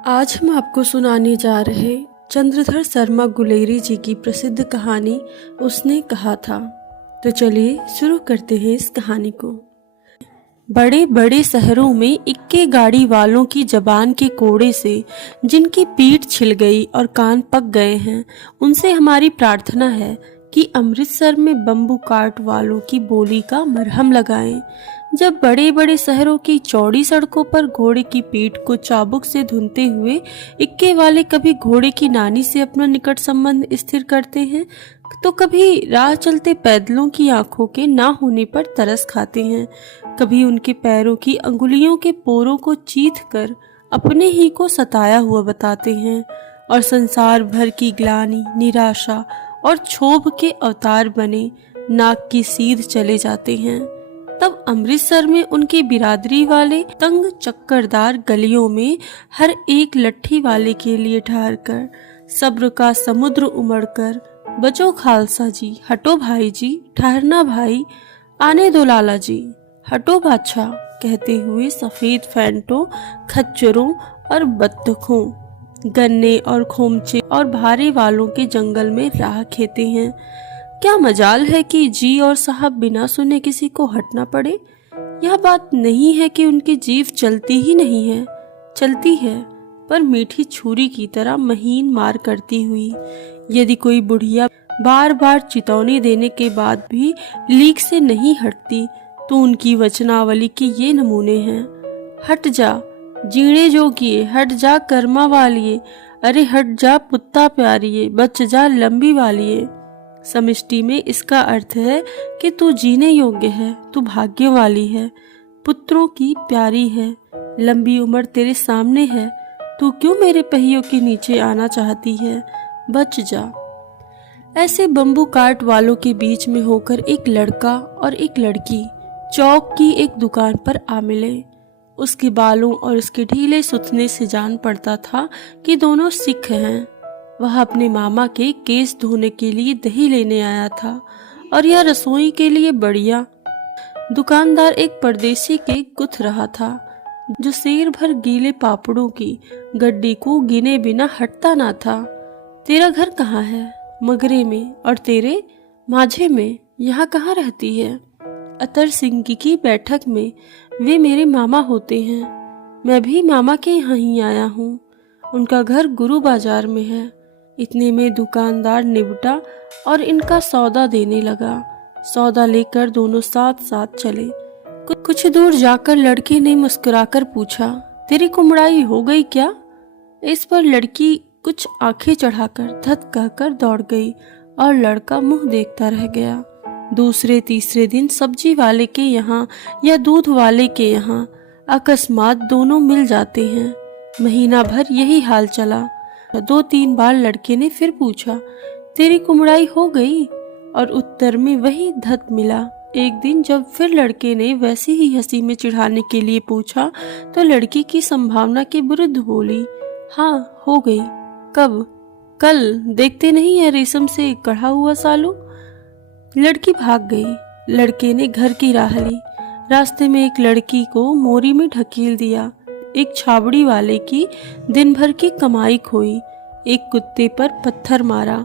आज हम आपको सुनाने जा रहे चंद्रधर शर्मा गुलेरी जी की प्रसिद्ध कहानी उसने कहा था। तो चलिए शुरू करते हैं इस कहानी को। बड़े बड़े शहरों में इक्के गाड़ी वालों की जबान के कोड़े से जिनकी पीठ छिल गई और कान पक गए हैं, उनसे हमारी प्रार्थना है कि अमृतसर में बम्बू काट वालों की बोली का मरहम लगाएं। जब बड़े बड़े शहरों की चौड़ी सड़कों पर घोड़े की पीठ को चाबुक से धुनते हुए इक्के वाले कभी घोड़े की नानी से अपना निकट संबंध स्थिर करते हैं, तो कभी राह चलते पैदलों की आंखों के ना होने पर तरस खाते हैं, कभी उनके पैरों की अंगुलियों के पोरों को चीथ कर अपने ही को सताया हुआ बताते हैं और संसार भर की ग्लानि, निराशा और क्षोभ के अवतार बने नाक की सीध चले जाते हैं। तब अमृतसर में उनकी बिरादरी वाले तंग चक्करदार गलियों में हर एक लट्ठी वाले के लिए ठहर कर सब्र का समुद्र उमड़ कर बचो खालसा जी, हटो भाई जी, ठहरना भाई, आने दो लाला जी, हटो बादशाह कहते हुए सफेद फैंटों, खच्चरों और बत्तखों, गन्ने और खोमचे और भारे वालों के जंगल में राह खेते हैं। क्या मजाल है कि जी और साहब बिना सुने किसी को हटना पड़े। यह बात नहीं है कि उनकी जीभ चलती ही नहीं है, चलती है, पर मीठी छुरी की तरह महीन मार करती हुई। यदि कोई बुढ़िया बार बार चेतावनी देने के बाद भी लीक से नहीं हटती, तो उनकी वचनावली के ये नमूने हैं। हट जा जीणे जोगिए, हट जा कर्मा वालिए, अरे हट जा पुत्ता प्यारिए, बच जा लंबी वालिए। समष्टि में इसका अर्थ है कि तू जीने योग्य है, तू भाग्य वाली है, पुत्रों की प्यारी है, लंबी उम्र तेरे सामने है, तू क्यों मेरे पहियों के नीचे आना चाहती है, बच जा। ऐसे बम्बू काट वालों के बीच में होकर एक लड़का और एक लड़की चौक की एक दुकान पर आ मिले। उसके बालों और उसके ढीले सुथने से जान पड़ता था कि दोनों सिख हैं। वह अपने मामा के केस धोने के लिए दही लेने आया था और यह रसोई के लिए बढ़िया। दुकानदार एक परदेसी के गुथ रहा था जो शेर भर गीले पापड़ों की गड्डी को गिने बिना हटता ना था। तेरा घर कहाँ है? मगरे में। और तेरे? माझे में। यहाँ कहाँ रहती है? अतर सिंह की बैठक में। वे मेरे मामा होते हैं। मैं भी मामा के यहाँ ही आया हूँ। उनका घर गुरु बाजार में है। इतने में दुकानदार निबटा और इनका सौदा देने लगा। सौदा लेकर दोनों साथ साथ चले। कुछ दूर जाकर लड़के ने मुस्कुराकर पूछा, तेरी कुमड़ाई हो गई क्या? इस पर लड़की कुछ आंखें चढ़ाकर धत कहकर दौड़ गई और लड़का मुंह देखता रह गया। दूसरे तीसरे दिन सब्जी वाले के यहाँ या दूध वाले के यहाँ अकस्मात दोनों मिल जाते हैं। महीना भर यही हाल चला। 2-3 बार लड़के ने फिर पूछा, तेरी कुमड़ाई हो गई? और उत्तर में वही धत मिला। एक दिन जब फिर लड़के ने वैसी ही हंसी में चिढ़ाने के लिए पूछा, तो लड़की की संभावना के विरुद्ध बोली, हाँ हो गई। कब? कल। देखते नहीं है रेशम से कढ़ा हुआ सालू? लड़की भाग गई। लड़के ने घर की राह ली। रास्ते में एक लड़की को मोरी में ढकेल दिया। एक छाबड़ी वाले की दिन भर की कमाई खोई। एक कुत्ते पर पत्थर मारा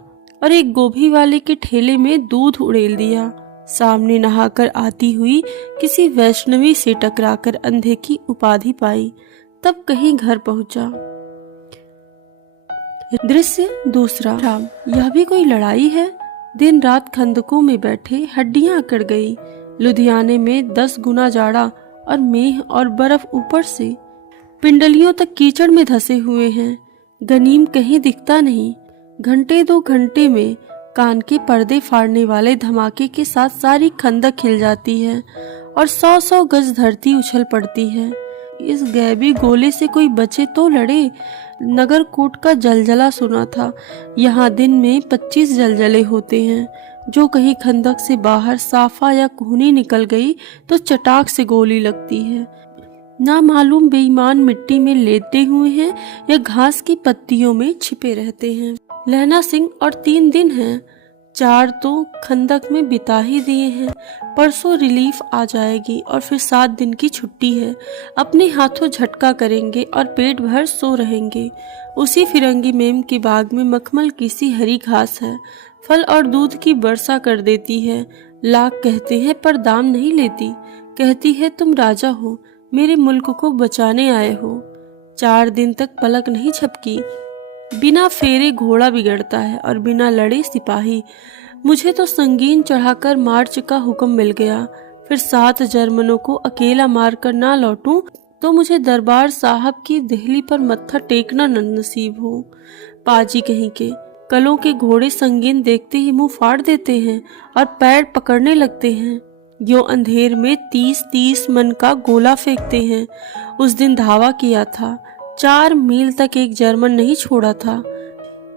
और एक गोभी वाले के ठेले में दूध उड़ेल दिया। सामने नहाकर आती हुई किसी वैष्णवी से टकराकर अंधे की उपाधि पाई। तब कहीं घर पहुंचा। दृश्य दूसरा। राम, यह भी कोई लड़ाई है? दिन रात खंदकों में बैठे हड्डियां अकड़ गई। लुधियाने में 10 गुना जाड़ा और मेह और बर्फ ऊपर से पिंडलियों तक कीचड़ में धसे हुए हैं। गनीम कहीं दिखता नहीं। घंटे 2 घंटे में कान के पर्दे फाड़ने वाले धमाके के साथ सारी खंदक हिल जाती है और 100-100 गज धरती उछल पड़ती है। इस गैबी गोले से कोई बचे तो लड़े। नगर कोट का जलजला सुना था। यहाँ दिन में 25 जलजले होते हैं। जो कहीं खंदक से बाहर साफा या कोहनी निकल गई तो चटाक से गोली लगती है। ना मालूम बेईमान मिट्टी में लेटे हुए हैं या घास की पत्तियों में छिपे रहते हैं। लहना सिंह और 3 दिन हैं। 4 तो खंदक में बिता ही दिए हैं, परसों रिलीफ आ जाएगी और फिर 7 दिन की छुट्टी है। अपने हाथों झटका करेंगे और पेट भर सो रहेंगे। उसी फिरंगी मेम के बाग में मखमल की सी हरी घास है, फल और दूध की वर्षा कर देती है। लाख कहते हैं पर दाम नहीं लेती। कहती है तुम राजा हो, मेरे मुल्क को बचाने आए हो। 4 दिन तक पलक नहीं झपकी। बिना फेरे घोड़ा बिगड़ता है और बिना लड़े सिपाही। मुझे तो संगीन चढ़ाकर मार्च का हुक्म मिल गया। फिर 7 जर्मनों को अकेला मारकर ना लौटूं तो मुझे दरबार साहब की देहली पर मत्था टेकना न नसीब हो। पाजी कहीं के कलों के घोड़े संगीन देखते ही मुंह फाड़ देते हैं और पैर पकड़ने लगते हैं। यो अंधेर में 30-30 मन का गोला फेंकते हैं। उस दिन धावा किया था, 4 मील तक एक जर्मन नहीं छोड़ा था।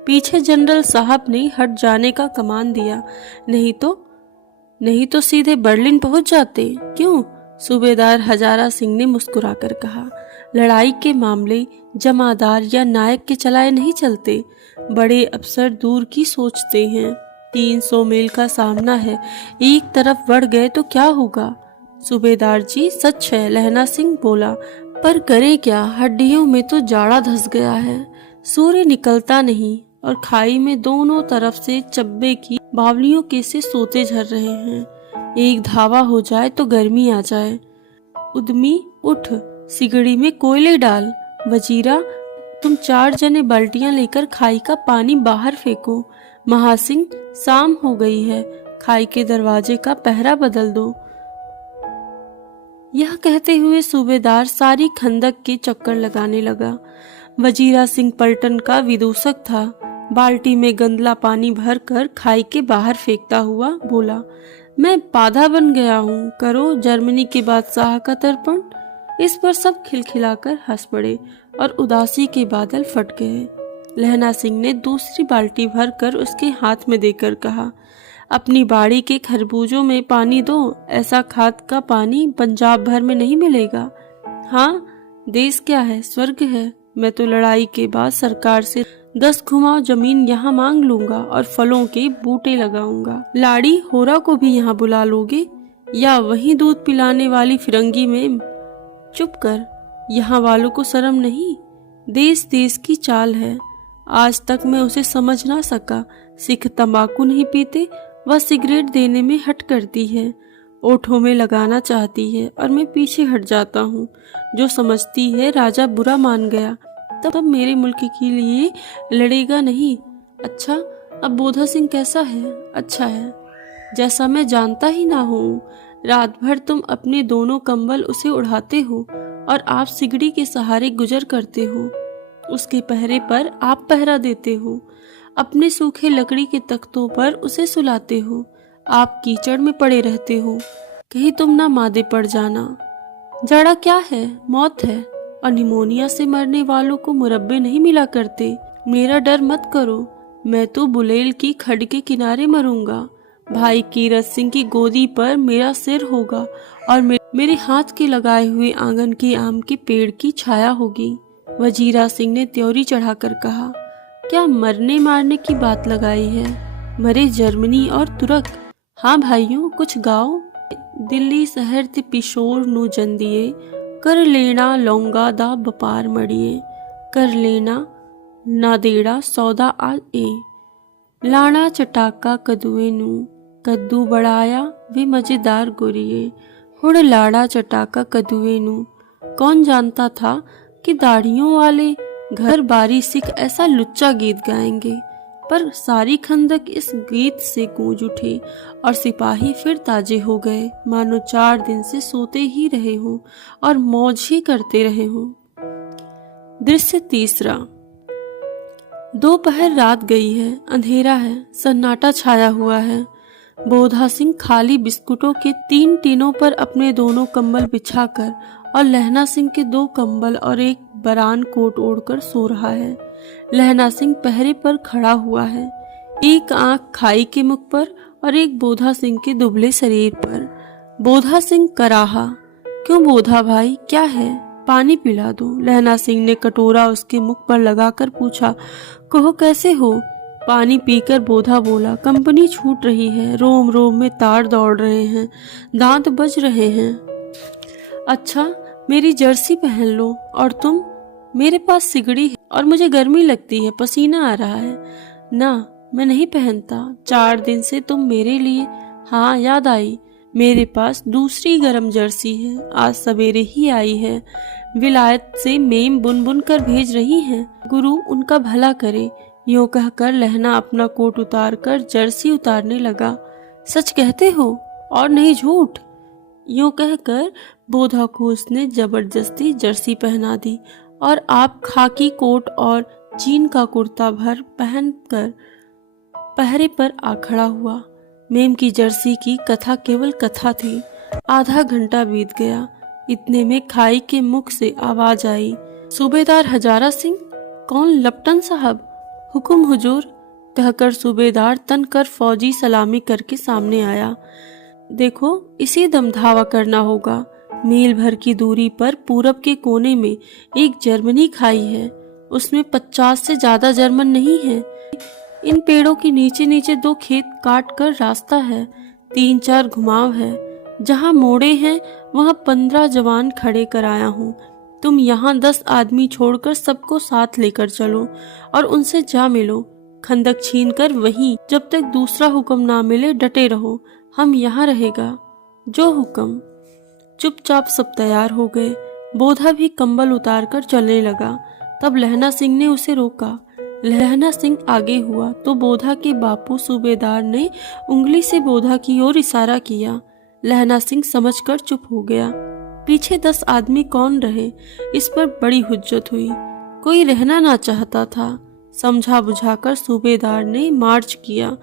पीछे जनरल साहब ने हट जाने का कमान दिया, नहीं तो सीधे बर्लिन पहुंच जाते। क्यों? सूबेदार हजारा सिंह ने मुस्कुराकर कहा। लड़ाई के मामले जमादार या नायक के चलाए नहीं चलते। बड़े अफसर दूर की सोचते हैं। 300 मील का सामना है, एक तरफ बढ़ गए तो क्या होगा? सूबेदार जी सच है, लहना सिंह बोला, पर करे क्या, हड्डियों में तो जाड़ा धस गया है। सूर्य निकलता नहीं और खाई में दोनों तरफ से चब्बे की बावलियों के से सोते झर रहे हैं। एक धावा हो जाए तो गर्मी आ जाए। उद्यमी उठ, सिगड़ी में कोयले डाल। वजीरा तुम 4 जने बाल्टियां लेकर खाई का पानी बाहर फेंको। महासिंह शाम हो गई है, खाई के दरवाजे का पहरा बदल दो। यह कहते हुए सूबेदार सारी खंदक के चक्कर लगाने लगा। वजीरा सिंह पलटन का विदूषक था। बाल्टी में गंदला पानी भर कर खाई के बाहर फेंकता हुआ बोला, मैं पाधा बन गया हूँ, करो जर्मनी के बादशाह का तर्पण। इस पर सब खिलखिलाकर हंस पड़े और उदासी के बादल फट गए। लहना सिंह ने दूसरी बाल्टी भर कर उसके हाथ में देकर कहा, अपनी बाड़ी के खरबूजों में पानी दो, ऐसा खाद का पानी पंजाब भर में नहीं मिलेगा। हाँ, देश क्या है, स्वर्ग है। मैं तो लड़ाई के बाद सरकार से 10 घुमाव जमीन यहाँ मांग लूंगा और फलों के बूटे लगाऊंगा। लाड़ी होरा को भी यहाँ बुला लोगे या वहीं दूध पिलाने वाली फिरंगी में? चुप कर, यहाँ वालों को शर्म नहीं। देश देश की चाल है। आज तक मैं उसे समझ ना सका। सिख तंबाकू नहीं पीते, वह सिगरेट देने में हट करती है, ओठों में लगाना चाहती है और मैं पीछे हट जाता हूँ। जो समझती है राजा बुरा मान गया तब मेरे मुल्क के लिए लड़ेगा नहीं। अच्छा, अब बोधा सिंह कैसा है? अच्छा है, जैसा मैं जानता ही ना हूँ। रात भर तुम अपने दोनों कंबल उसे उड़ाते हो और आप सिगड़ी के सहारे गुजर करते हो। उसके पहरे पर आप पहरा देते हो। अपने सूखे लकड़ी के तख्तों पर उसे सुलाते हो। आप कीचड़ में पड़े रहते हो, कहीं तुम ना मादे पड़ जाना। जड़ा क्या है? मौत है, और निमोनिया से मरने वालों को मुरब्बे नहीं मिला करते। मेरा डर मत करो, मैं तो बुलेल की खड के किनारे मरूंगा। भाई कीरत सिंह की गोदी पर मेरा सिर होगा और मेरे हाथ के लगाए हुए आंगन के आम के पेड़ की छाया होगी। वजीरा सिंह ने त्योरी चढ़ाकर कहा, क्या मरने मारने की बात लगाई है? मरे जर्मनी और तुर्क। हाँ भाइयों, कुछ गाओ। दिल्ली शहर ते पिशोर नु जंदिए, कर लेना लौंगा दा बपार मड़िए, कर लेना नादेड़ा सौदा आ ए। लाना चटाका कदुए नू, कद्दू बढ़ाया वे मजेदार गुरिए। हुड़ लाड़ा चटाका कदुए नू। कौन जानता था कि दाढ़ियों वाले घर बारी सिख ऐसा लुच्चा गीत गाएंगे। पर सारी खंदक इस गीत से गूंज उठी और सिपाही फिर ताजे हो गए, मानो 4 दिन से सोते ही रहे हों और मौज ही करते रहे हों। दृश्य तीसरा। दोपहर रात गई है, अंधेरा है, सन्नाटा छाया हुआ है। बोधा सिंह खाली बिस्कुटों के 3 टीनों पर अपने दोनों कंबल बिछाकर और लहना सिंह के 2 कंबल और एक बरान कोट ओढ़कर सो रहा है। लहना सिंह पहरे पर खड़ा हुआ है, एक आंख खाई के मुख पर और एक बोधा सिंह के दुबले शरीर पर। बोधा सिंह कराहा, क्यों बोधा भाई, क्या है? पानी पिला दो। लहना सिंह ने कटोरा उसके मुख पर लगाकर पूछा, कहो कैसे हो? पानी पीकर बोधा बोला, कंपनी छूट रही है, रोम रोम में तार दौड़ रहे हैं, दांत बज रहे हैं। अच्छा, मेरी जर्सी पहन लो। और तुम? मेरे पास सिगड़ी है और मुझे गर्मी लगती है, पसीना आ रहा है। ना, मैं नहीं पहनता। 4 दिन से तुम मेरे लिए। हाँ, याद आई, मेरे पास दूसरी गरम जर्सी है, आज सवेरे ही आई है। विलायत से मेम बुन बुन कर भेज रही हैं। गुरु उनका भला करे। यूं कहकर लहना अपना कोट उतार कर जर्सी उतारने लगा। सच कहते हो और नहीं झूठ? यूं कहकर बोधा को उसने जबरदस्ती जर्सी पहना दी और आप खाकी कोट और जीन का कुर्ता भर पहनकर पहरे पर आ खड़ा हुआ। मेम की जर्सी की कथा केवल कथा थी। आधा घंटा बीत गया। इतने में खाई के मुख से आवाज आई, सूबेदार हजारा सिंह। कौन? लपटन साहब। हुकुम हुजूर, कहकर सूबेदार तन कर फौजी सलामी करके सामने आया। देखो, इसी दम धावा करना होगा। मील भर की दूरी पर पूरब के कोने में एक जर्मनी खाई है। उसमें 50 से ज्यादा जर्मन नहीं है। इन पेड़ों के नीचे नीचे 2 खेत काट कर रास्ता है, 3-4 घुमाव है। जहाँ मोड़े हैं वहाँ 15 जवान खड़े कराया हूँ। तुम यहाँ 10 आदमी छोड़कर सबको साथ लेकर चलो और उनसे जा मिलो। खंदक छीन कर वहीं, जब तक दूसरा हुक्म ना मिले डटे रहो। हम यहाँ रहेगा। जो हुक्म। चुपचाप सब तैयार हो गए। बोधा भी कंबल उतार कर चलने लगा। तब लहना सिंह ने उसे रोका। लहना सिंह आगे हुआ तो बोधा के बापू सूबेदार ने उंगली से बोधा की ओर इशारा किया। लहना सिंह समझकर चुप हो गया। पीछे 10 आदमी कौन रहे, इस पर बड़ी हुज्जत हुई। कोई रहना ना चाहता था। समझा बुझाकर सूबेदार ने मार्च किया।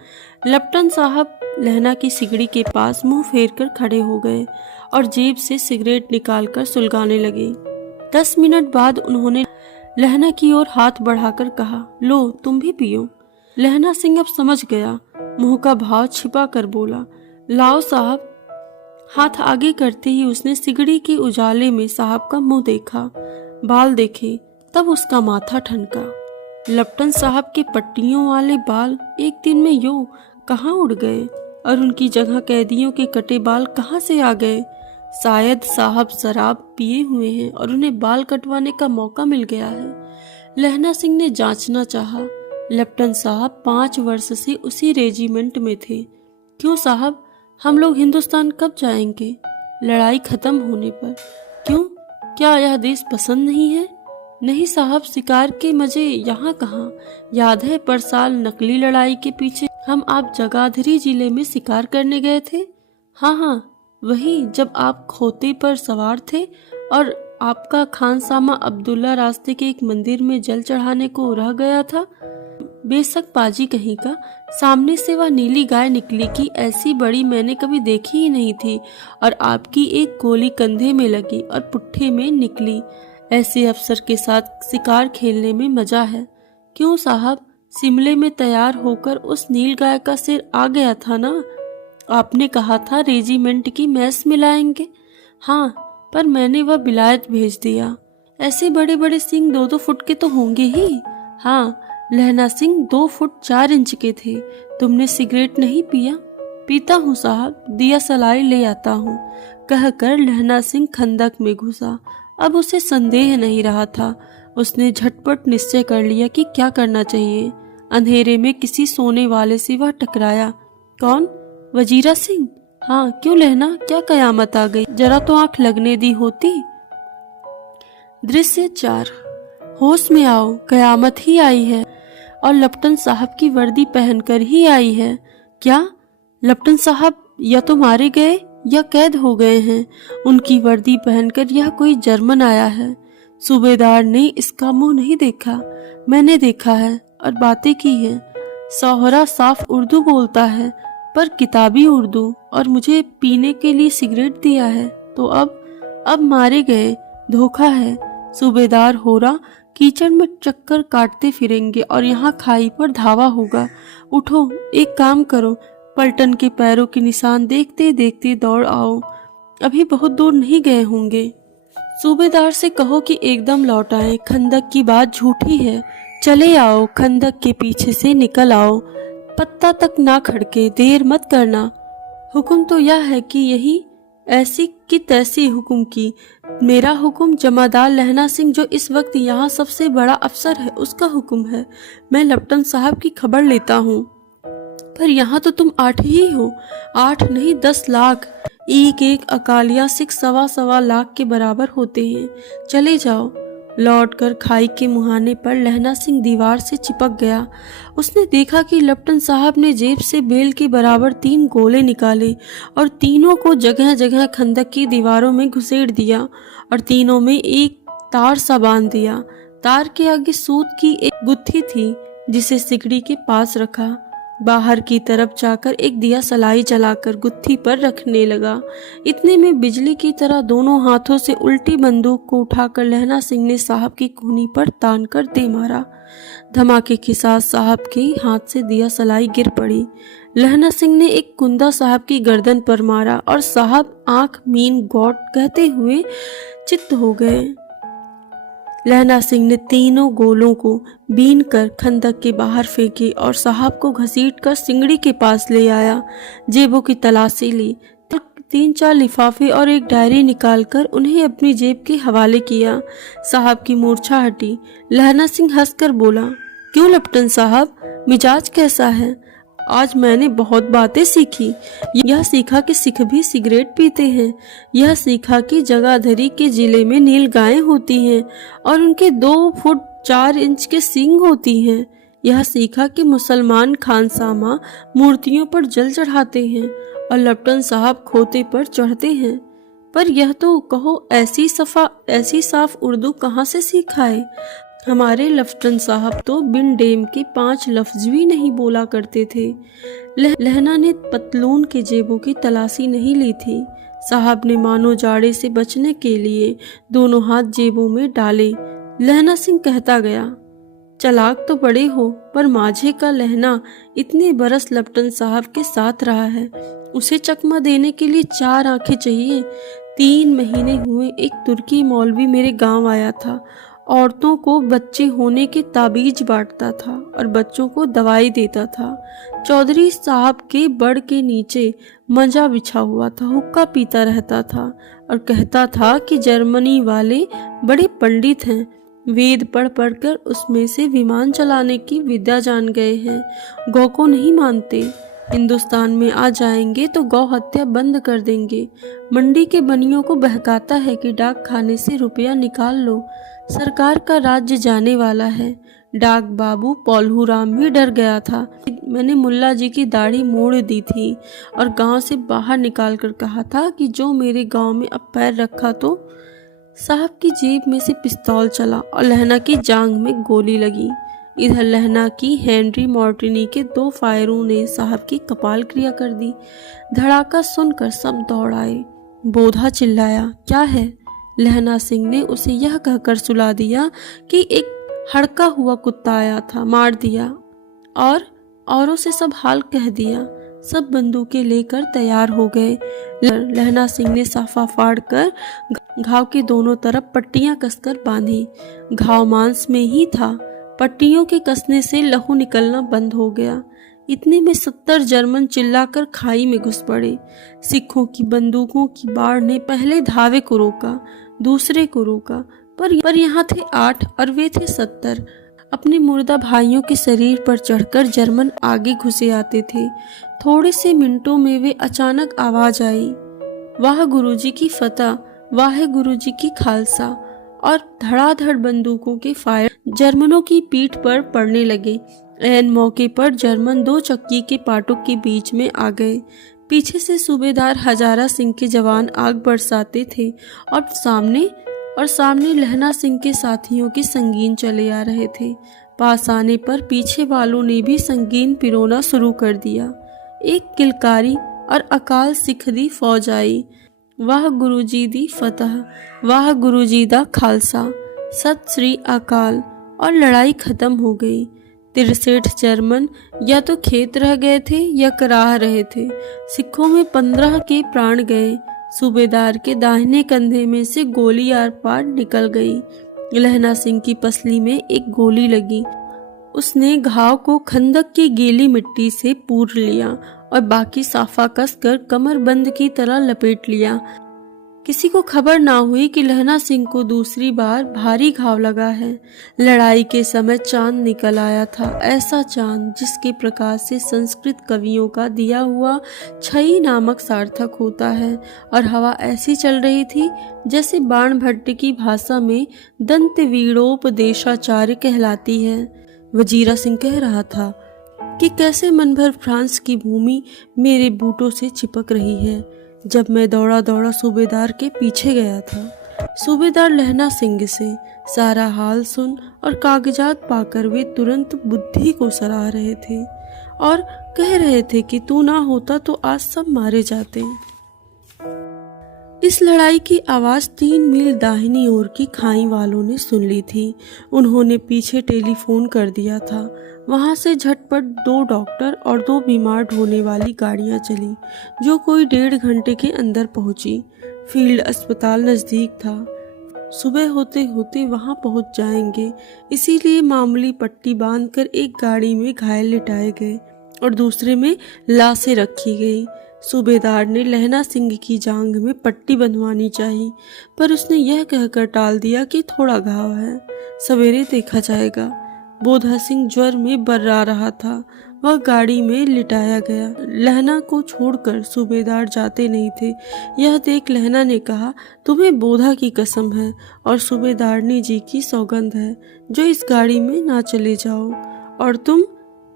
लपटन साहब लहना की सिगड़ी के पास मुंह फेर कर खड़े हो गए और जेब से सिगरेट निकालकर सुलगाने लगे। 10 मिनट बाद उन्होंने लहना की ओर हाथ बढ़ाकर कहा, लो तुम भी पियो। लहना सिंह अब समझ गया। मुंह का भाव छिपा कर बोला, लाओ साहब। हाथ आगे करते ही उसने सिगड़ी के उजाले में साहब का मुंह देखा, बाल देखे, तब उसका माथा ठनका। लपटन साहब के पट्टियों वाले बाल एक दिन में यूं कहाँ उड़ गए और उनकी जगह कैदियों के कटे बाल कहाँ से आ गए? शायद साहब शराब पिए हुए हैं और उन्हें बाल कटवाने का मौका मिल गया है। लहना सिंह ने जांचना चाहा। लपटन साहब 5 वर्ष से उसी रेजिमेंट में थे। क्यों साहब, हम लोग हिंदुस्तान कब जाएंगे? लड़ाई खत्म होने पर। क्यों, क्या यह देश पसंद नहीं है? नहीं साहब, शिकार के मजे यहाँ कहाँ। याद है परसाल नकली लड़ाई के पीछे हम आप जगाधरी जिले में शिकार करने गए थे? हाँ, वही, जब आप खोते पर सवार थे और आपका खानसामा अब्दुल्ला रास्ते के एक मंदिर में जल चढ़ाने को रह गया था। बेशक पाजी कहीं का, सामने से वह नीली गाय निकली कि ऐसी बड़ी मैंने कभी देखी ही नहीं थी और आपकी एक गोली कंधे में लगी और पुट्ठे में निकली। ऐसे अफसर के साथ शिकार खेलने में मजा है। क्यों साहब, शिमले में तैयार होकर उस नील गाय का सिर आ गया था ना? आपने कहा था रेजिमेंट की मैस मिलाएंगे। हाँ, पर मैंने वह विलायत भेज दिया। ऐसे बड़े बड़े सिंह 2-2 फुट के तो होंगे ही। हाँ, लहना सिंह 2 फुट 4 इंच के थे। तुमने सिगरेट नहीं पिया? पीता हूँ साहब, दिया सलाई ले आता हूँ, कहकर लहना सिंह खंदक में घुसा। अब उसे संदेह नहीं रहा था। उसने झटपट निश्चय कर लिया कि क्या करना चाहिए। अंधेरे में किसी सोने वाले से वह टकराया। कौन? वजीरा सिंह। हाँ, क्यों लहना, क्या कयामत आ गई? जरा तो आंख लगने दी होती। दृश्य 4। होश में आओ, कयामत ही आई है और लपटन साहब की वर्दी पहनकर ही आई है। क्या? लपटन साहब या तो मारे गए या कैद हो गए हैं। उनकी वर्दी पहनकर यह कोई जर्मन आया है। सूबेदार ने इसका मुंह नहीं देखा। मैंने देखा है और बातें की है। सोहरा साफ उर्दू बोलता है, पर किताबी उर्दू, और मुझे पीने के लिए सिगरेट दिया है। तो अब मारे गए। धोखा है। सूबेदार होरा कीचड़ में चक्कर काटते फिरेंगे और यहाँ खाई पर धावा होगा। उठो, एक काम करो, पलटन के पैरों के निशान देखते देखते दौड़ आओ। अभी बहुत दूर नहीं गए होंगे। सूबेदार से कहो कि एकदम लौट आए। खंदक की बात झूठी है। चले आओ, खंदक के पीछे से निकल आओ, पत्ता तक ना खड़के, देर मत करना। हुक्म तो यह है कि यही ऐसी की तैसी हुक्म की। मेरा हुक्म जमादार लहना सिंह जो इस वक्त यहाँ सबसे बड़ा अफसर है उसका हुक्म है। मैं लेफ्टिनेंट साहब की खबर लेता हूँ। पर यहाँ तो तुम 8 ही हो। 8 नहीं 10 लाख। एक एक अकालिया सिख 1.25 लाख के बराबर होते हैं। चले जाओ। लौटकर खाई के मुहाने पर लहना सिंह दीवार से चिपक गया। उसने देखा कि लेफ्टिनेंट साहब ने जेब से बेल के बराबर 3 गोले निकाले और तीनों को जगह जगह खंदक की दीवारों में घुसेड़ दिया और तीनों में एक तार सा बांध दिया। तार के आगे सूत की एक गुत्थी थी जिसे सिकड़ी के पास रखा। बाहर की तरफ जाकर एक दिया सलाई जलाकर गुत्थी पर रखने लगा। इतने में बिजली की तरह दोनों हाथों से उल्टी बंदूक को उठाकर लहना सिंह ने साहब की कूहनी पर तान कर दे मारा। धमाके के साथ साहब के हाथ से दिया सलाई गिर पड़ी। लहना सिंह ने एक कुंदा साहब की गर्दन पर मारा और साहब आंख मीन गॉड कहते हुए चित्त हो गए। लहना सिंह ने तीनों गोलों को बीन कर खंदक के बाहर फेंके और साहब को घसीट कर सिंगड़ी के पास ले आया। जेबों की तलाशी ली। 3-4 लिफाफे और एक डायरी निकालकर उन्हें अपनी जेब के हवाले किया। साहब की मूर्छा हटी। लहना सिंह हंसकर बोला, क्यों लेफ्टिनेंट साहब, मिजाज कैसा है? आज मैंने बहुत बातें सीखी। यह सीखा कि सिख भी सिगरेट पीते हैं। यह सीखा कि जगाधरी के जिले में नील गायें होती हैं और उनके 2 फुट 4 इंच के सींग होती हैं। यह सीखा कि मुसलमान खानसामा मूर्तियों पर जल चढ़ाते हैं और लेफ्टिनेंट साहब खोते पर चढ़ते हैं। पर यह तो कहो ऐसी साफ उर्दू कहाँ से सीखा है? हमारे लेफ्टिनेंट साहब तो बिन डेम के 5 लफ्ज भी नहीं बोला करते थे। लहना ने पतलून के जेबों की तलाशी नहीं ली थी। साहब ने मानो जाड़े से बचने के लिए दोनों हाथ जेबों में डाले। लहना सिंह कहता गया, चालाक तो बड़े हो, पर माझे का लहना इतने बरस लेफ्टिनेंट साहब के साथ रहा है। उसे चकमा देने के लिए 4 आंखें चाहिए। 3 महीने हुए एक तुर्की मौलवी मेरे गांव आया था। औरतों को बच्चे होने के ताबीज बांटता था और बच्चों को दवाई देता था। चौधरी साहब के बड़ के नीचे मंजा बिछा हुआ था, हुक्का पीता रहता था और कहता था कि जर्मनी वाले बड़े पंडित हैं, वेद पढ़ पढ़कर उसमें से विमान चलाने की विद्या जान गए हैं। गौ को नहीं मानते। हिंदुस्तान में आ जाएंगे तो गौ हत्या बंद कर देंगे। मंडी के बनियों को बहकाता है कि डाक खाने से रुपया निकाल लो, सरकार का राज्य जाने वाला है। डाक बाबू पौलहू राम भी डर गया था। मैंने मुल्ला जी की दाढ़ी मोड़ दी थी और गांव से बाहर निकाल कर कहा था कि जो मेरे गांव में अब पैर रखा तो। साहब की जेब में से पिस्तौल चला और लहना की जांघ में गोली लगी। इधर लहना की हेनरी मॉर्टिनी के 2 फायरों ने साहब की कपाल क्रिया कर दी। धड़ाका सुनकर सब दौड़ आए। बोधा चिल्लाया, क्या है? लहना सिंह ने उसे यह कहकर सुला दिया कि एक हड़का हुआ कुत्ता आया था, मार दिया। और औरों से सब हाल कह दिया। सब बंदूकें लेकर तैयार हो गए। लहना सिंह ने साफा फाड़कर घाव के दोनों तरफ पट्टियां कसकर बांधी। घाव मांस में ही था। पट्टियों के कसने से लहू निकलना बंद हो गया। इतने में 70 जर्मन चिल्लाकर खाई में घुस पड़े। सिखों की बंदूकों की बाढ़ ने पहले धावे को रोका, दूसरे को रोका, पर यहाँ थे 8 और वे थे 70। अपने मुर्दा भाइयों के शरीर पर चढ़कर जर्मन आगे घुसे आते थे। थोड़े से मिनटों में वे अचानक आवाज आई, वाह गुरुजी की फतह, वाह गुरुजी की खालसा। और धड़ाधड़ बंदूकों के फायर जर्मनों की पीठ पर पड़ने लगे। ऐन मौके पर जर्मन 2 चक्की के पाटुक के बीच में आ गए। पीछे से सूबेदार हजारा सिंह के जवान आग बरसाते थे और सामने लहना सिंह के साथियों के संगीन चले आ रहे थे। पास आने पर पीछे वालों ने भी संगीन पिरोना शुरू कर दिया। एक किलकारी और अकाल सिख दी फौज आई। वाह गुरुजी दी फतह, वाह गुरुजी दा खालसा, सत श्री अकाल। और लड़ाई खत्म हो गई। 63 जर्मन या तो खेत रह गए थे या कराह रहे थे। सिखों में 15 के प्राण गए। सूबेदार के दाहिने कंधे में से गोली आर पार निकल गई। लहना सिंह की पसली में एक गोली लगी उसने घाव को खंदक की गीली मिट्टी से पूर लिया और बाकी साफा कसकर कमरबंद की तरह लपेट लिया। किसी को खबर ना हुई कि लहना सिंह को दूसरी बार भारी घाव लगा है। लड़ाई के समय चांद निकल आया था, ऐसा चांद जिसके प्रकाश से संस्कृत कवियों का दिया हुआ छई नामक सार्थक होता है, और हवा ऐसी चल रही थी जैसे बाणभट्ट की भाषा में दंतवीणोपदेशाचार्य कहलाती है। वजीरा सिंह कह रहा था कि कैसे मन भर फ्रांस की भूमि मेरे बूटों से चिपक रही है। जब मैं दौड़ा दौड़ा सूबेदार के पीछे गया था, सूबेदार लहना सिंह से सारा हाल सुन और कागजात पाकर वे तुरंत बुद्धि को सराह रहे थे और कह रहे थे कि तू ना होता तो आज सब मारे जाते। इस लड़ाई की आवाज 3 मील दाहिनी ओर की खाई वालों ने सुन ली थी। उन्होंने पीछे टेलीफोन कर दिया था। वहां से झटपट 2 डॉक्टर और 2 बीमार ढोने वाली गाड़ियां चली, जो कोई 1.5 घंटे के अंदर पहुंची। फील्ड अस्पताल नजदीक था, सुबह होते होते वहां पहुंच जाएंगे, इसीलिए मामूली पट्टी बांधकर एक गाड़ी में घायल लिटाए गए और दूसरे में लाशें रखी गई। सूबेदार ने लहना सिंह की जांघ में पट्टी बंधवानी चाहिए, पर उसने यह कहकर टाल दिया कि थोड़ा घाव है, सवेरे देखा जाएगा। बोधा सिंह ज्वर में बर्रा रहा था। वह गाड़ी में लिटाया गया। लहना को छोड़कर सूबेदार जाते नहीं थे। यह देख लहना ने कहा, तुम्हें बोधा की कसम है और सूबेदारनी जी की सौगंध है जो इस गाड़ी में ना चले जाओ, और तुम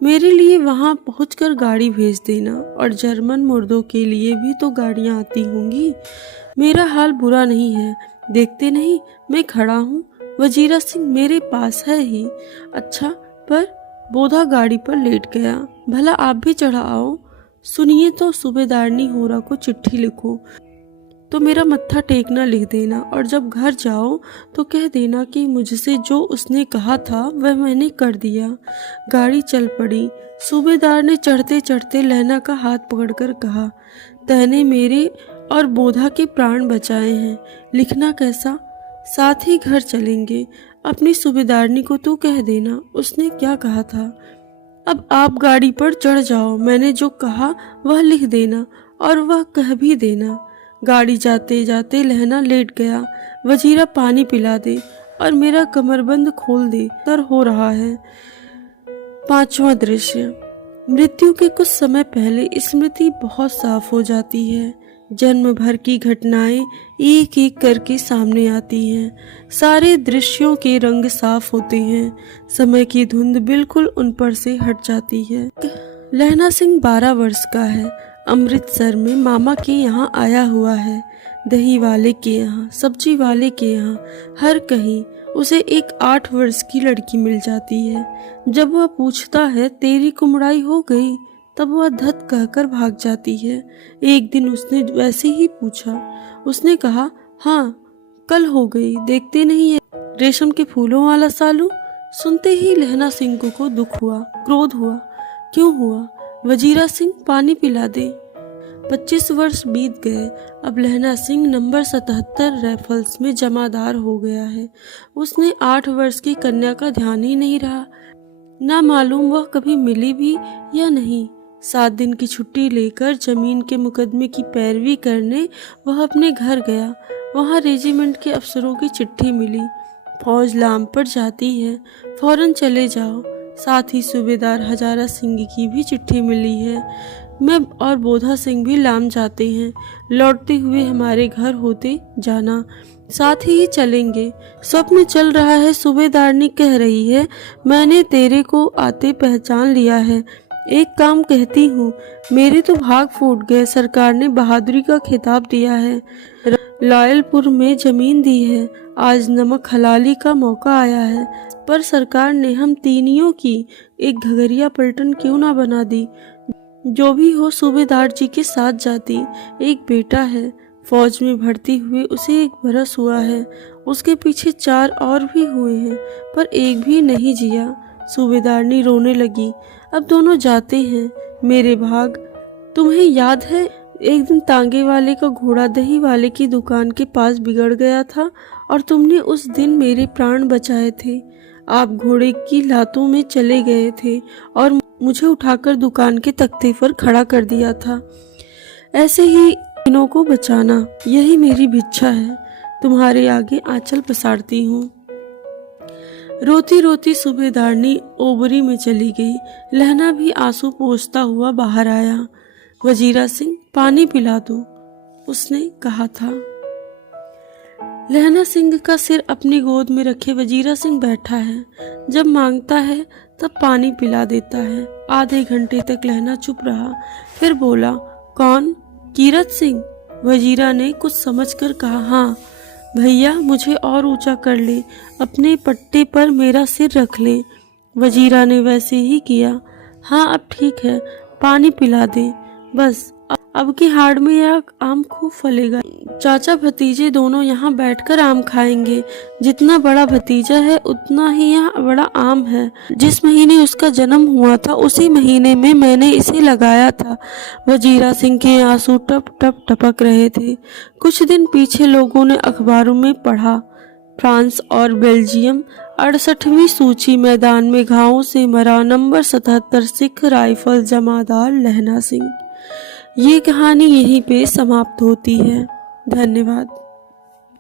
मेरे लिए वहां पहुंचकर गाड़ी भेज देना, और जर्मन मुर्दों के लिए भी तो गाड़ियां आती होंगी। मेरा हाल बुरा नहीं है, देखते नहीं मैं खड़ा हूँ। वजीरा सिंह मेरे पास है ही। अच्छा, पर बोधा गाड़ी पर लेट गया। भला आप भी चढ़ा आओ। सुनिए तो, सूबेदारनी होरा को चिट्ठी लिखो तो मेरा मत्था टेकना लिख देना, और जब घर जाओ तो कह देना कि मुझसे जो उसने कहा था वह मैंने कर दिया। गाड़ी चल पड़ी। सूबेदार ने चढ़ते चढ़ते लहना का हाथ पकड़कर कहा, तैने मेरे और बोधा के प्राण बचाए हैं, लिखना कैसा? साथ ही घर चलेंगे। अपनी सूबेदारनी को तू कह देना उसने क्या कहा था। अब आप गाड़ी पर चढ़ जाओ, मैंने जो कहा वह लिख देना और वह कह भी देना। गाड़ी जाते जाते लहना लेट गया। वजीरा पानी पिला दे और मेरा कमरबंद खोल दे, तर हो रहा है। 5वां दृश्य। मृत्यु के कुछ समय पहले स्मृति बहुत साफ हो जाती है। जन्म भर की घटनाएं एक एक करके सामने आती हैं। सारे दृश्यों के रंग साफ होते हैं। समय की धुंध बिल्कुल उन पर से हट जाती है। लहना सिंह 12 वर्ष का है। अमृतसर में मामा के यहाँ आया हुआ है। दही वाले के यहाँ, सब्जी वाले के यहाँ, हर कहीं उसे एक 8 वर्ष की लड़की मिल जाती है। जब वह पूछता है तेरी कुमड़ाई हो गई, तब वह धत कहकर भाग जाती है। एक दिन उसने वैसे ही पूछा। उसने कहा, हाँ कल हो गई, देखते नहीं है रेशम के फूलों वाला सालू। सुनते ही लहना सिंह को दुख हुआ, क्रोध हुआ। क्यों हुआ? वजीरा सिंह पानी पिला दे। 25 वर्ष बीत गए। अब लहना सिंह नंबर 77 राइफल्स में जमादार हो गया है। उसने 8 वर्ष की कन्या का ध्यान ही नहीं रहा। ना मालूम वह कभी मिली भी या नहीं। 7 दिन की छुट्टी लेकर जमीन के मुकदमे की पैरवी करने वह अपने घर गया। वहां रेजिमेंट के अफसरों की चिट्ठी मिली। फौज लाम पर जाती है, फौरन चले जाओ। साथ ही सूबेदार हजारा सिंह की भी चिट्ठी मिली है। मैं और बोधा सिंह भी लाम जाते हैं। लौटते हुए हमारे घर होते जाना, साथ ही चलेंगे। स्वप्न चल रहा है, सूबेदारनी कह रही है, मैंने तेरे को आते पहचान लिया है। एक काम कहती हूँ, मेरे तो भाग फूट गए। सरकार ने बहादुरी का खिताब दिया है, लायलपुर में जमीन दी है। आज नमक हलाली का मौका आया है, पर सरकार ने हम तीनियों की एक घगरिया पलटन क्यों ना बना दी। जो भी हो, सूबेदार जी के साथ जाती। एक बेटा है, फौज में भर्ती हुए उसे 1 बरस हुआ है। उसके पीछे 4 और भी हुए हैं, पर एक भी नहीं जिया। सूबेदारनी रोने लगी। अब दोनों जाते हैं। मेरे भाग, तुम्हें याद है एक दिन तांगे वाले का घोड़ा दही वाले की दुकान के पास बिगड़ गया था और तुमने उस दिन मेरे प्राण बचाए थे। आप घोड़े की लातों में चले गए थे और मुझे उठाकर दुकान के तख्ते पर खड़ा कर दिया था। ऐसे ही इन्हों को बचाना, यही मेरी भिक्षा है। तुम्हारे आगे आंचल पसारती हूँ। रोती रोती सूबेदारनी ओबरी में चली गई। लहना भी आंसू पोंछता हुआ बाहर आया। वजीरा सिंह, पानी पिला दो, उसने कहा था। लहना सिंह का सिर अपनी गोद में रखे वजीरा सिंह बैठा है। जब मांगता है तब पानी पिला देता है। आधे घंटे तक लहना चुप रहा, फिर बोला, कौन? कीरत सिंह? वजीरा ने कुछ समझकर कहा, हाँ भैया, मुझे और ऊंचा कर ले, अपने पट्टे पर मेरा सिर रख ले। वजीरा ने वैसे ही किया। हाँ अब ठीक है, पानी पिला दे बस। अब की हाड़ में यह आम खूब फलेगा। चाचा भतीजे दोनों यहाँ बैठकर आम खाएंगे। जितना बड़ा भतीजा है उतना ही यह बड़ा आम है। जिस महीने उसका जन्म हुआ था उसी महीने में मैंने इसे लगाया था। वजीरा सिंह के आंसू टप टप टपक रहे थे। कुछ दिन पीछे लोगों ने अखबारों में पढ़ा, फ्रांस और बेल्जियम 68वीं सूची, मैदान में घावों से मरा नंबर 77 सिख राइफल जमादार लहना सिंह। ये कहानी यहीं पे समाप्त होती है। धन्यवाद।